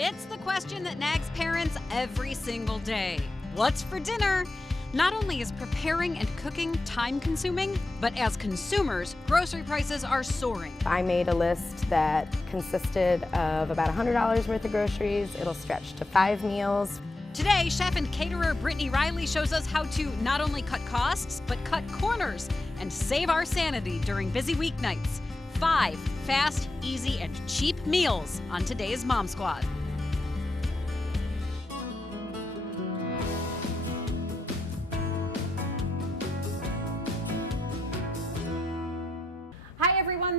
It's the question that nags parents every single day. What's for dinner? Not only is preparing and cooking time-consuming, but as consumers, grocery prices are soaring. I made a list that consisted of about $100 worth of groceries. It'll stretch to 5 meals. Today, chef and caterer Brittany Reilly shows us how to not only cut costs, but cut corners and save our sanity during busy weeknights. 5 fast, easy, and cheap meals on today's Mom Squad.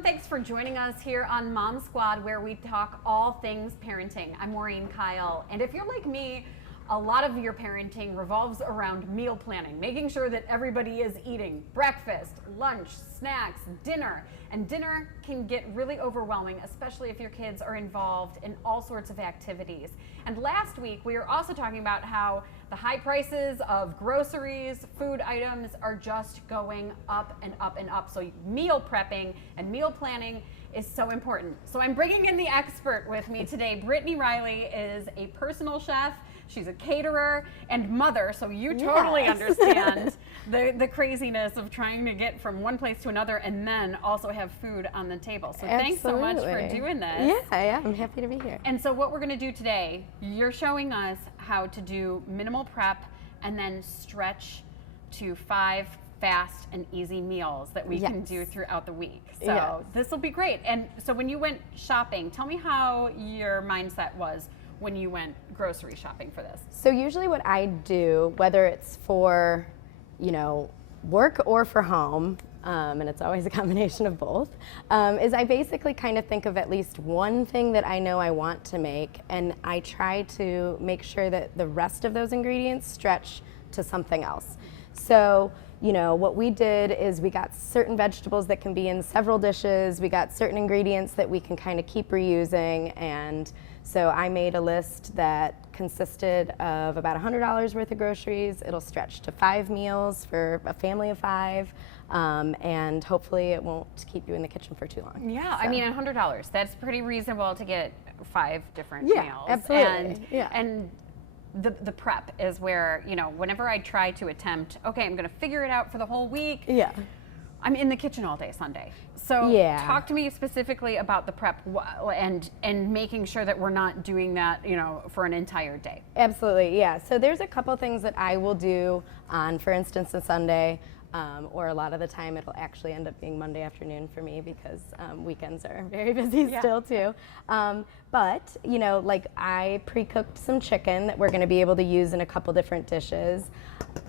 Thanks for joining us here on Mom Squad, where we talk all things parenting. I'm Maureen Kyle, and if you're like me, a lot of your parenting revolves around meal planning, making sure that everybody is eating breakfast, lunch, snacks, dinner. And dinner can get really overwhelming, especially if your kids are involved in all sorts of activities. And last week, we were also talking about how the high prices of groceries, food items are just going up and up and up. So meal prepping and meal planning is so important. So I'm bringing in the expert with me today. Brittany Reilly is a personal chef. She's a caterer and mother, so you totally understand the craziness of trying to get from one place to another and then also have food on the table. So thanks so much for doing this. Yeah, I'm happy to be here. And so what we're going to do today, you're showing us how to do minimal prep and then stretch to 5 fast and easy meals that we can do throughout the week. So this will be great. And so when you went shopping, tell me how your mindset was when you went grocery shopping for this. So usually what I do, whether it's for, work or for home, and it's always a combination of both, is I basically kind of think of at least one thing that I know I want to make, and I try to make sure that the rest of those ingredients stretch to something else. So, what we did is we got certain vegetables that can be in several dishes. We got certain ingredients that we can kind of keep reusing. And so I made a list that consisted of about $100 worth of groceries. It'll stretch to 5 meals for a family of 5. And hopefully it won't keep you in the kitchen for too long. Yeah, so. I mean, $100, that's pretty reasonable to get 5 different meals. Absolutely. And the prep is where, whenever I try to attempt, okay, I'm going to figure it out for the whole week. Yeah. I'm in the kitchen all day Sunday. So talk to me specifically about the prep and making sure that we're not doing that, for an entire day. Absolutely, yeah. So there's a couple things that I will do on, for instance, a Sunday. Or a lot of the time it'll actually end up being Monday afternoon for me because weekends are very busy still too. But, like I pre-cooked some chicken that we're going to be able to use in a couple different dishes.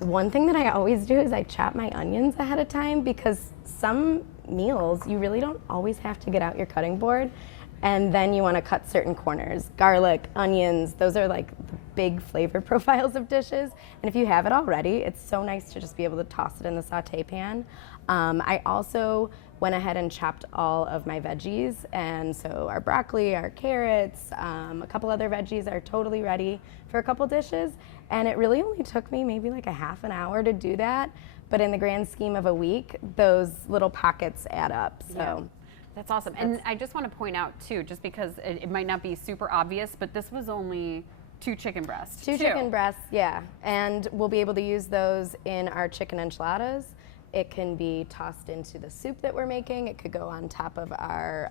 One thing that I always do is I chop my onions ahead of time because some meals you really don't always have to get out your cutting board. And then you want to cut certain corners. Garlic, onions, those are like the big flavor profiles of dishes. And if you have it already, it's so nice to just be able to toss it in the saute pan. I also went ahead and chopped all of my veggies. And so our broccoli, our carrots, a couple other veggies are totally ready for a couple dishes. And it really only took me maybe like a half an hour to do that. But in the grand scheme of a week, those little pockets add up. So. Yeah. That's awesome. And I just want to point out, too, just because it might not be super obvious, but this was only 2 chicken breasts. 2 chicken breasts, yeah. And we'll be able to use those in our chicken enchiladas. It can be tossed into the soup that we're making. It could go on top of our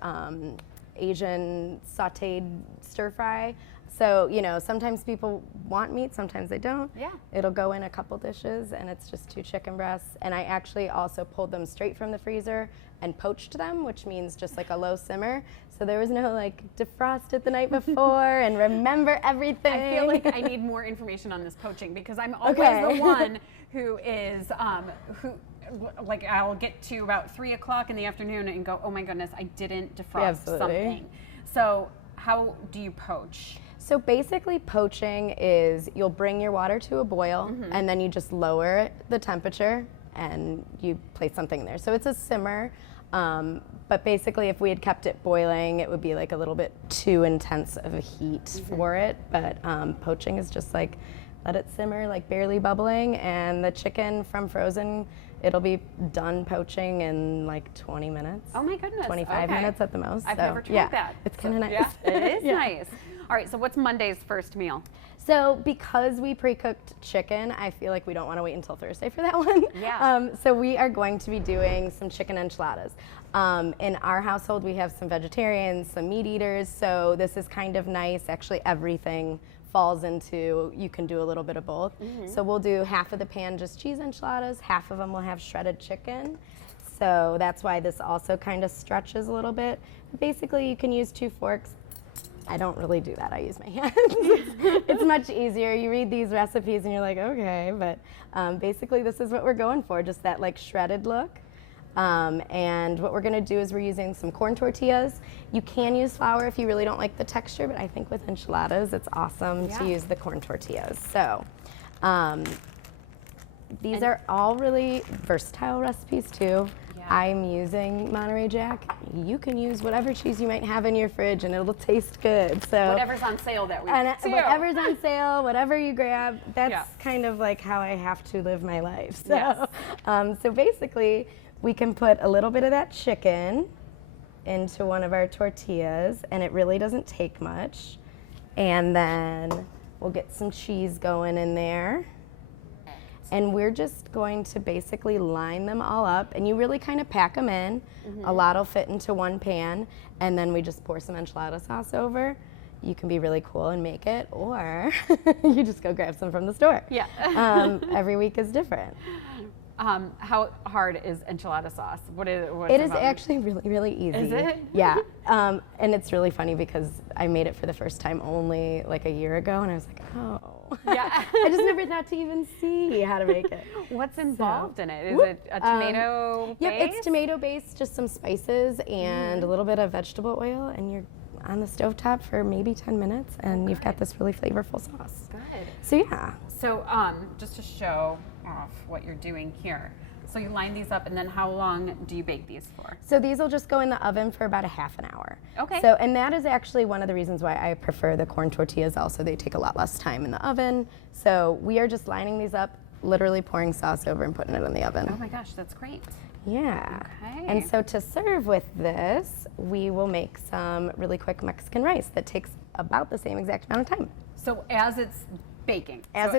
Asian sauteed stir fry. So, sometimes people want meat, sometimes they don't. Yeah. It'll go in a couple dishes, and it's just 2 chicken breasts. And I actually also pulled them straight from the freezer and poached them, which means just like a low simmer. So there was no defrost it the night before and remember everything. I feel like I need more information on this poaching because I'm always the one who is, I'll get to about 3 o'clock in the afternoon and go, oh my goodness, I didn't defrost something. So how do you poach? So basically poaching is you'll bring your water to a boil and then you just lower the temperature and you place something in there. So it's a simmer, but basically if we had kept it boiling, it would be like a little bit too intense of a heat for it. But poaching is just like, let it simmer, like barely bubbling, and the chicken from frozen, it'll be done poaching in like 20 minutes. Oh my goodness. 25 minutes at the most. I've never tried that. It's kind of nice. Yeah, it is nice. All right, so what's Monday's first meal? So because we pre-cooked chicken, I feel like we don't want to wait until Thursday for that one. Yeah. So we are going to be doing some chicken enchiladas. In our household, we have some vegetarians, some meat eaters, so this is kind of nice. Actually, everything falls into, you can do a little bit of both. So we'll do half of the pan just cheese enchiladas, half of them will have shredded chicken. So that's why this also kind of stretches a little bit. Basically, you can use 2 forks. I don't really do that, I use my hands. It's much easier. You read these recipes and you're like, okay, but basically this is what we're going for, just that like shredded look. And what we're gonna do is we're using some corn tortillas. You can use flour if you really don't like the texture, but I think with enchiladas, it's awesome to use the corn tortillas. So these are all really versatile recipes too. I'm using Monterey Jack. You can use whatever cheese you might have in your fridge and it'll taste good. So Whatever's on sale that week, too. whatever's on sale, whatever you grab, that's kind of like how I have to live my life. So, so basically, we can put a little bit of that chicken into one of our tortillas, and it really doesn't take much. And then we'll get some cheese going in there. And we're just going to basically line them all up, and you really kind of pack them in. A lot will fit into one pan, and then we just pour some enchilada sauce over. You can be really cool and make it, or you just go grab some from the store. Yeah. Every week is different. How hard is enchilada sauce? It is actually really, really easy. Is it? Yeah. And it's really funny because I made it for the first time only like a year ago, and I was like, oh. Yeah. I just never thought to even see how to make it. What's involved in it? Is it a tomato base? Yep, it's tomato based, just some spices and a little bit of vegetable oil, and you're on the stovetop for maybe 10 minutes, and you've got this really flavorful sauce. Good. So yeah. So just to show off what you're doing here. So you line these up, and then how long do you bake these for? So these will just go in the oven for about a half an hour. Okay. So, and that is actually one of the reasons why I prefer the corn tortillas also. They take a lot less time in the oven. So we are just lining these up, literally pouring sauce over and putting it in the oven. Oh my gosh, that's great. Yeah. Okay. And so to serve with this, we will make some really quick Mexican rice that takes about the same exact amount of time. So as it's baking. As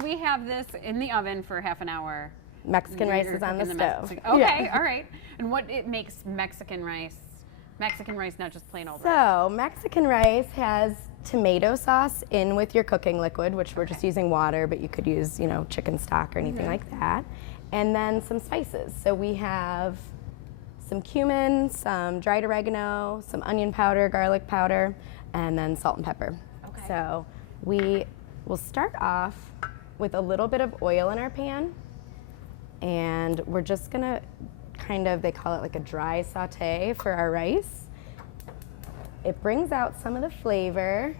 we have this in the oven for half an hour. Mexican rice is on the stove. Okay, all right. And what it makes Mexican rice, not just plain old rice? So Mexican rice has tomato sauce in with your cooking liquid, which we're just using water, but you could use, chicken stock or anything like that. And then some spices. So we have some cumin, some dried oregano, some onion powder, garlic powder, and then salt and pepper. Okay. So we will start off with a little bit of oil in our pan. And we're just gonna they call it like a dry saute for our rice. It brings out some of the flavor,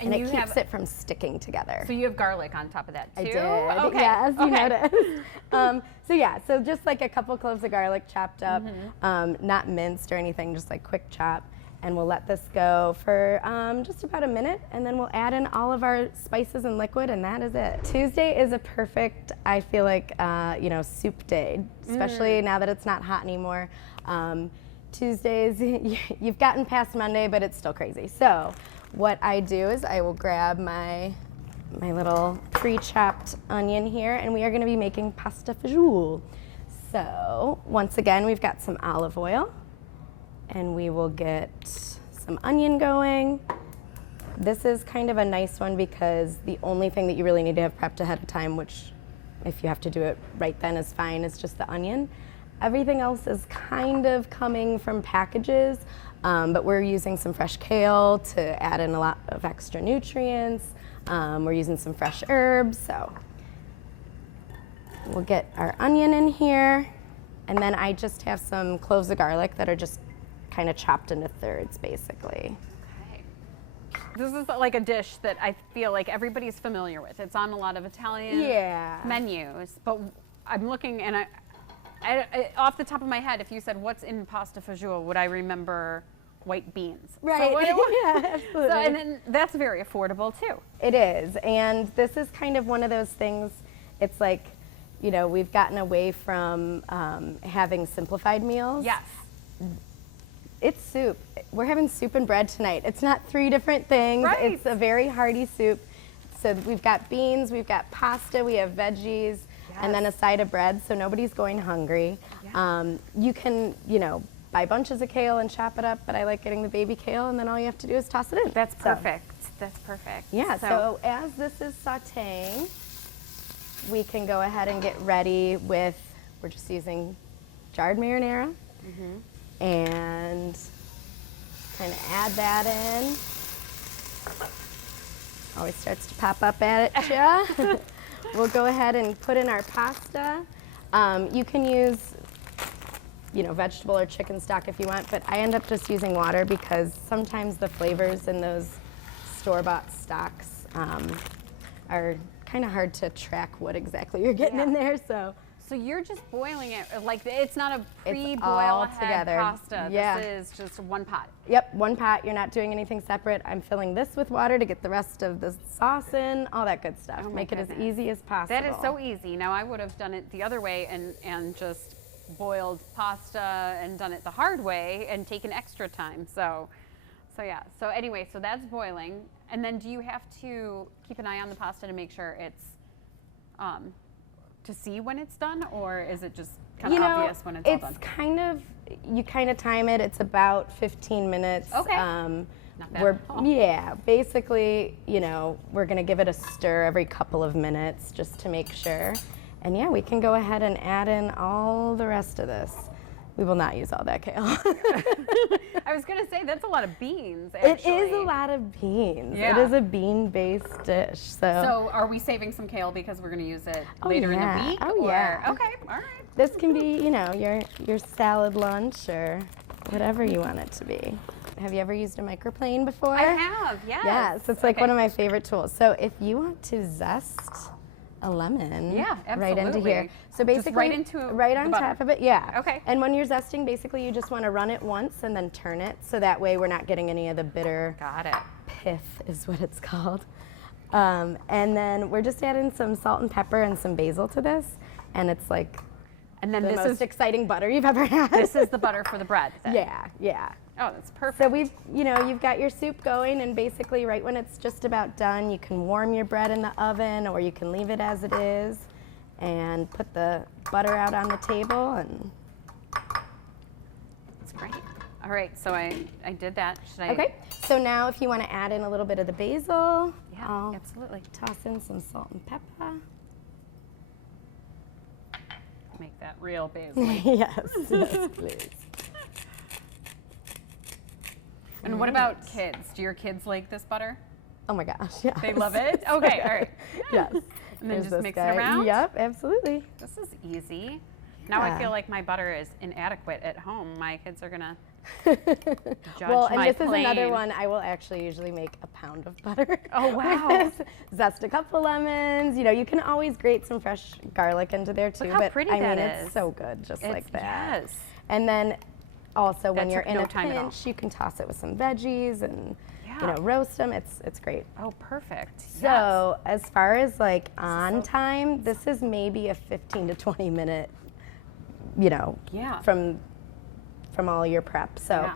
and it keeps it from sticking together. So you have garlic on top of that too? I did, okay. yes, you noticed. So just like a couple cloves of garlic chopped up, not minced or anything, just like quick chop. And we'll let this go for just about a minute, and then we'll add in all of our spices and liquid, and that is it. Tuesday is a perfect, I feel like, soup day, especially now that it's not hot anymore. Tuesdays, you've gotten past Monday, but it's still crazy. So what I do is I will grab my little pre-chopped onion here, and we are gonna be making pasta fazool. So once again, we've got some olive oil. And we will get some onion going. This is kind of a nice one because the only thing that you really need to have prepped ahead of time, which if you have to do it right then is fine, is just the onion. Everything else is kind of coming from packages, but we're using some fresh kale to add in a lot of extra nutrients. We're using some fresh herbs, so we'll get our onion in here. And then I just have some cloves of garlic that are just kind of chopped into thirds, basically. Okay. This is like a dish that I feel like everybody's familiar with. It's on a lot of Italian menus, but I'm looking, and I off the top of my head, if you said what's in pasta fazool, would I remember white beans? Right. So yeah, absolutely. So, and then that's very affordable too. It is, and this is kind of one of those things. It's like, we've gotten away from having simplified meals. Yes. It's soup. We're having soup and bread tonight. It's not 3 different things. Right. It's a very hearty soup. So we've got beans, we've got pasta, we have veggies, and then a side of bread, so nobody's going hungry. Yeah. You can, buy bunches of kale and chop it up, but I like getting the baby kale, and then all you have to do is toss it in. That's perfect. That's perfect. Yeah, so as this is sauteing, we can go ahead and get ready with, we're just using jarred marinara, and kind of add that in. Always starts to pop up at it, yeah. We'll go ahead and put in our pasta. You can use, vegetable or chicken stock if you want, but I end up just using water because sometimes the flavors in those store-bought stocks are kind of hard to track what exactly you're getting in there. So you're just boiling it, like it's not a pre-boil all ahead together. pasta. Yeah. This is just one pot. Yep, one pot. You're not doing anything separate. I'm filling this with water to get the rest of the sauce in, all that good stuff. Make it as easy as possible. That is so easy. Now I would have done it the other way and just boiled pasta and done it the hard way and taken extra time. So yeah. So anyway, so that's boiling. And then do you have to keep an eye on the pasta to make sure it's to see when it's done, or is it just kind of obvious when it's all done? It's you kind of time it. It's about 15 minutes. Okay. Not bad. Basically, we're gonna give it a stir every couple of minutes just to make sure. And yeah, we can go ahead and add in all the rest of this. We will not use all that kale. I was gonna say that's a lot of beans. Actually. It is a lot of beans. Yeah. It is a bean-based dish. So are we saving some kale because we're gonna use it later in the week? Oh yeah. Okay. All right. This can be, your salad lunch or whatever you want it to be. Have you ever used a microplane before? I have. Yes. Yes. It's like one of my favorite tools. So if you want to zest a lemon right into here. So basically, just right into right on top of it, yeah. Okay. And when you're zesting, basically you just want to run it once and then turn it, so that way we're not getting any of the bitter pith is what it's called. And then we're just adding some salt and pepper and some basil to this, and it's like and then the this most is exciting butter you've ever had. This is the butter for the bread. Then. Yeah. Oh, that's perfect. So you've got your soup going, and basically right when it's just about done, you can warm your bread in the oven, or you can leave it as it is, and put the butter out on the table, and that's great. All right, so I did that. Should I? Okay. So now, if you want to add in a little bit of the basil, yeah, absolutely. Toss in some salt and pepper. Make that real basil. yes, please. And what about kids? Do your kids like this butter? Oh my gosh, yeah. They love it? Okay, all right. Yes. And then just mix it around? Yep, absolutely. This is easy. Now I feel like my butter is inadequate at home. My kids are gonna judge well, and my this is another one. I will actually usually make a pound of butter. Oh, wow. Zest a couple lemons. You can always grate some fresh garlic into there too. Look how pretty that is. It's so good, just like that. Yes. And then also when That you're took in no a time at all. pinch, you can toss it with some veggies and Yeah. roast them. It's great. Oh, perfect. So as far as like on time, this is maybe a 15 to 20 minute, from all your prep. So,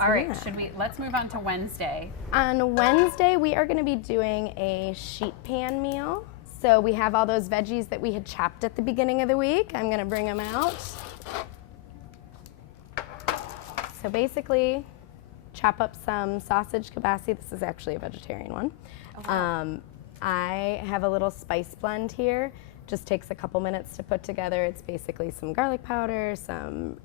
all right, let's move on to Wednesday. On Wednesday, we are going to be doing a sheet pan meal. So we have all those veggies that we had chopped at the beginning of the week. I'm going to bring them out. So basically, chop up some sausage kielbasa. This is actually a vegetarian one. Oh, wow. I have a little spice blend here. Just takes a couple minutes to put together. It's basically some garlic powder, some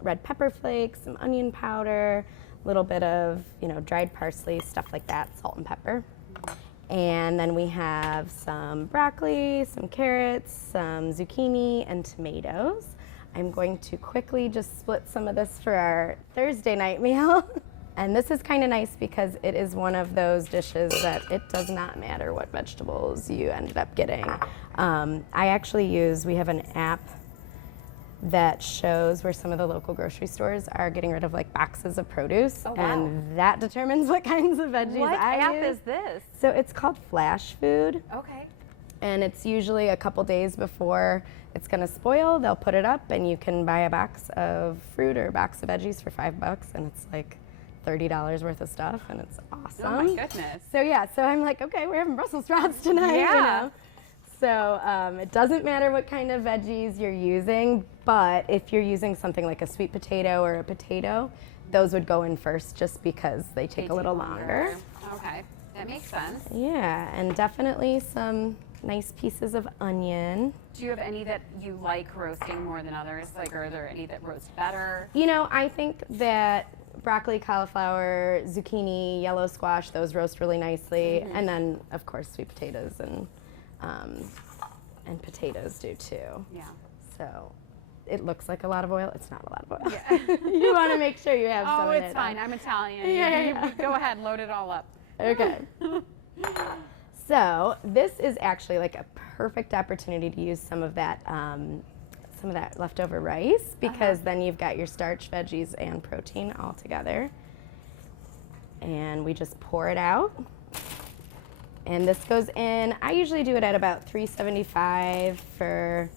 red pepper flakes, some onion powder, a little bit of dried parsley, stuff like that, salt and pepper. And then we have some broccoli, some carrots, some zucchini, and tomatoes. I'm going to quickly just split some of this for our Thursday night meal. And this is kind of nice because it is one of those dishes that it does not matter what vegetables you ended up getting. We have an app that shows where some of the local grocery stores are getting rid of like boxes of produce. Oh, wow. And that determines what kinds of veggies What I app use. is this? So it's called Flashfood. Okay. and it's usually a couple days before it's gonna spoil. They'll put it up, and you can buy a box of fruit or a box of veggies for $5, and it's like $30 worth of stuff, and it's awesome. Oh my goodness. So yeah, so I'm like, okay, we're having Brussels sprouts tonight. Yeah. You know? So it doesn't matter what kind of veggies you're using, but if you're using something like a sweet potato or a potato, those would go in first just because they take a little longer. Okay, that makes sense. Yeah, and definitely some nice pieces of onion. Do you have any that you like roasting more than others? Like, are there any that roast better? You know, I think that broccoli, cauliflower, zucchini, yellow squash, those roast really nicely. And then, of course, sweet potatoes and potatoes do too. Yeah. So it looks like a lot of oil. It's not a lot of oil. Yeah. You want to make sure you have some Oh, in it's it. fine. I'm Italian. Yeah. You go ahead, load it all up. Okay. So this is actually like a perfect opportunity to use some of that leftover rice, because then you've got your starch, veggies, and protein all together. And we just pour it out. And this goes in, I usually do it at about 375 for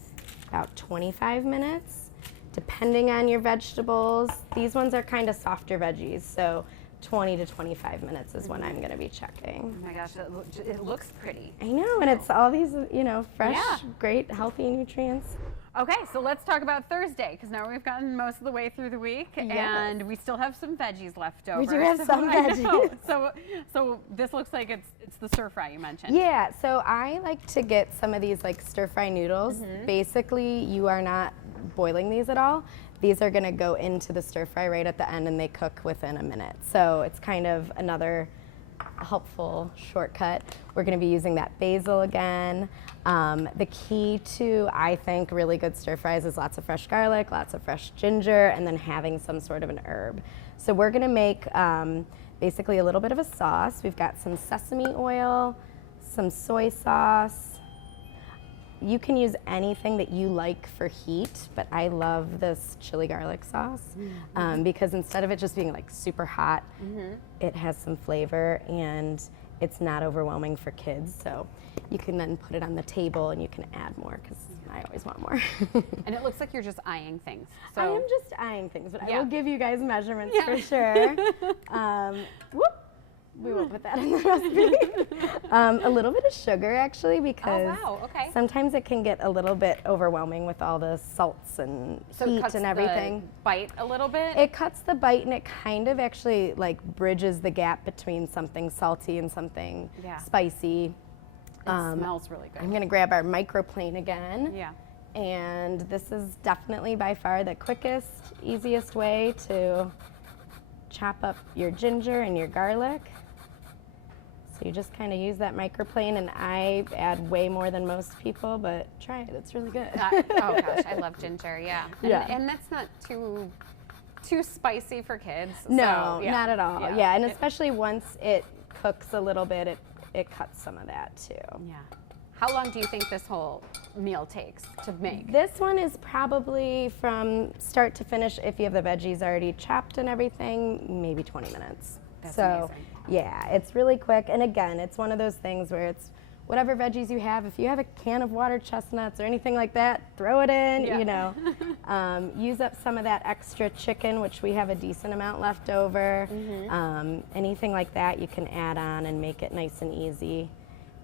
about 25 minutes, depending on your vegetables. These ones are kind of softer veggies, so 20 to 25 minutes is when I'm going to be checking. Oh my gosh, it looks pretty. I know, and it's all these, you know, fresh, Yeah. great, healthy nutrients. Okay, so let's talk about Thursday, because now we've gotten most of the way through the week, and we still have some veggies left over. We do have some I know. veggies. So this looks like it's the stir fry you mentioned. Yeah, so I like to get some of these like stir fry noodles. Basically, you are not boiling these at all. These are gonna go into the stir fry right at the end, and they cook within a minute. So it's kind of another helpful shortcut. We're gonna be using that basil again. The key to, I think, really good stir fries is lots of fresh garlic, lots of fresh ginger, and then having some sort of an herb. So we're gonna make basically a little bit of a sauce. We've got some sesame oil, some soy sauce. You can use anything that you like for heat, but I love this chili garlic sauce because instead of it just being like super hot, it has some flavor and it's not overwhelming for kids. So you can then put it on the table and you can add more, because I always want more. And it looks like you're just eyeing things. So I am just eyeing things, but I Yeah. will give you guys measurements for sure. Whoop. We won't put that in the recipe. A little bit of sugar, actually, because sometimes it can get a little bit overwhelming with all the salts and heat and everything. The bite a little bit? It cuts the bite, and it kind of actually like bridges the gap between something salty and something spicy. It smells really good. I'm gonna grab our microplane again. Yeah. And this is definitely by far the quickest, easiest way to chop up your ginger and your garlic. So you just kind of use that microplane, and I add way more than most people, but try it, it's really good. Oh gosh, I love ginger, and that's not too spicy for kids. No, so, not at all. Yeah, and especially once it cooks a little bit, it cuts some of that too. Yeah. How long do you think this whole meal takes to make? This one is probably from start to finish, if you have the veggies already chopped and everything, maybe 20 minutes. That's so, amazing. yeah, it's really quick. And again, it's one of those things where it's whatever veggies you have. If you have a can of water chestnuts or anything like that, throw it in, you know. Use up some of that extra chicken, which we have a decent amount left over. Anything like that you can add on and make it nice and easy.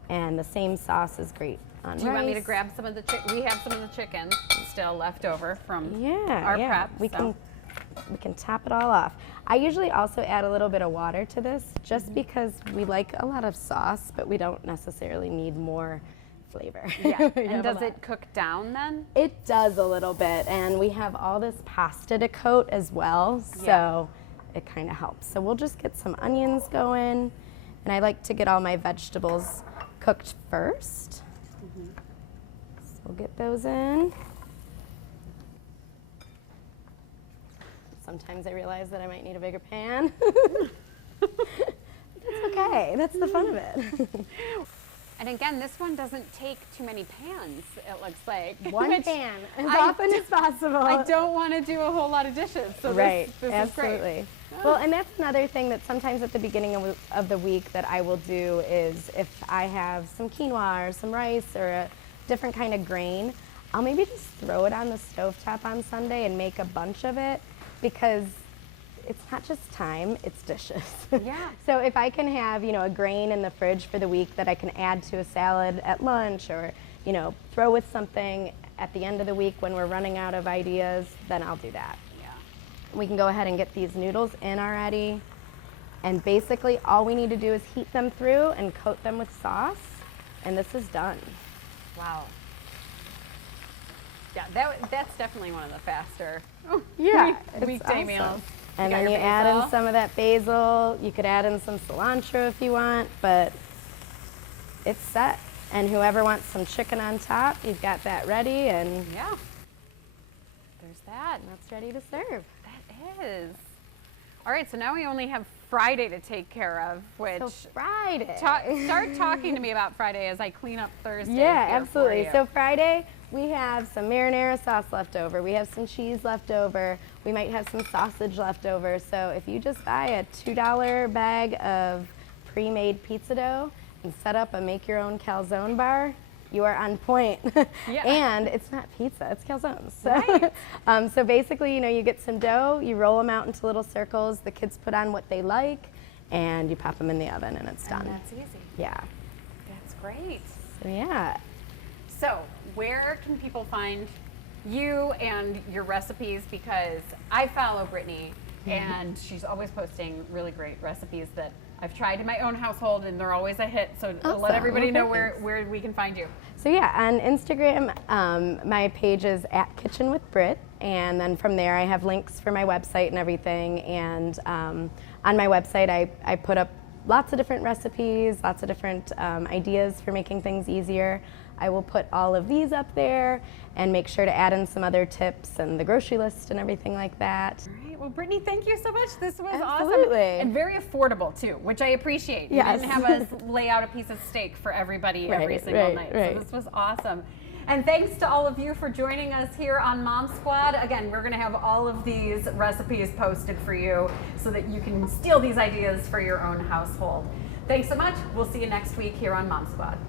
And the same sauce is great on rice. Do you want me to grab some of the chicken? We have some of the chicken still left over from our prep. We can top it all off. I usually also add a little bit of water to this, just because we like a lot of sauce, but we don't necessarily need more flavor. Yeah. And does it cook down then? It does a little bit, and we have all this pasta to coat as well, so it kind of helps. So we'll just get some onions going, and I like to get all my vegetables cooked first. So we'll get those in. Sometimes I realize that I might need a bigger pan. That's okay. That's the fun of it. And again, this one doesn't take too many pans, it looks like. One pan, as often as possible. I don't want to do a whole lot of dishes, so right, this absolutely. is great. Well, and that's another thing that sometimes at the beginning of the week that I will do is if I have some quinoa or some rice or a different kind of grain, I'll maybe just throw it on the stovetop on Sunday and make a bunch of it, because it's not just time, it's dishes. Yeah. So if I can have, a grain in the fridge for the week that I can add to a salad at lunch, or, throw with something at the end of the week when we're running out of ideas, then I'll do that. Yeah. We can go ahead and get these noodles in already. And basically all we need to do is heat them through and coat them with sauce, and this is done. Wow. Yeah, that's definitely one of the faster weekday awesome. meals. And then you add in some of that basil. You could add in some cilantro if you want, but it's set. And whoever wants some chicken on top, you've got that ready, and yeah, there's that. And that's ready to serve. That is. All right, so now we only have Friday to take care of, which So Friday. Start talking to me about Friday as I clean up Thursday. Yeah, here absolutely. for you. So Friday, we have some marinara sauce left over. We have some cheese left over. We might have some sausage left over. So if you just buy a $2 bag of pre-made pizza dough and set up a make-your-own calzone bar, you are on point. Yeah. And it's not pizza, it's calzones. So, Right. so basically, you get some dough, you roll them out into little circles, the kids put on what they like, and you pop them in the oven, and it's done. And that's easy. Yeah. That's great. So yeah. So where can people find you and your recipes? Because I follow Brittany, and she's always posting really great recipes that I've tried in my own household, and they're always a hit. So Awesome. let everybody know Thanks. where we can find you. So yeah, on Instagram, my page is @kitchenwithbrit, and then from there I have links for my website and everything. And on my website, I put up lots of different recipes, lots of different ideas for making things easier. I will put all of these up there and make sure to add in some other tips and the grocery list and everything like that. All right. Well, Brittany, thank you so much. This was Absolutely. awesome and very affordable too, which I appreciate. You Yes. didn't have us lay out a piece of steak for everybody every single night. Right. So this was awesome. And thanks to all of you for joining us here on Mom Squad. Again, we're going to have all of these recipes posted for you so that you can steal these ideas for your own household. Thanks so much. We'll see you next week here on Mom Squad.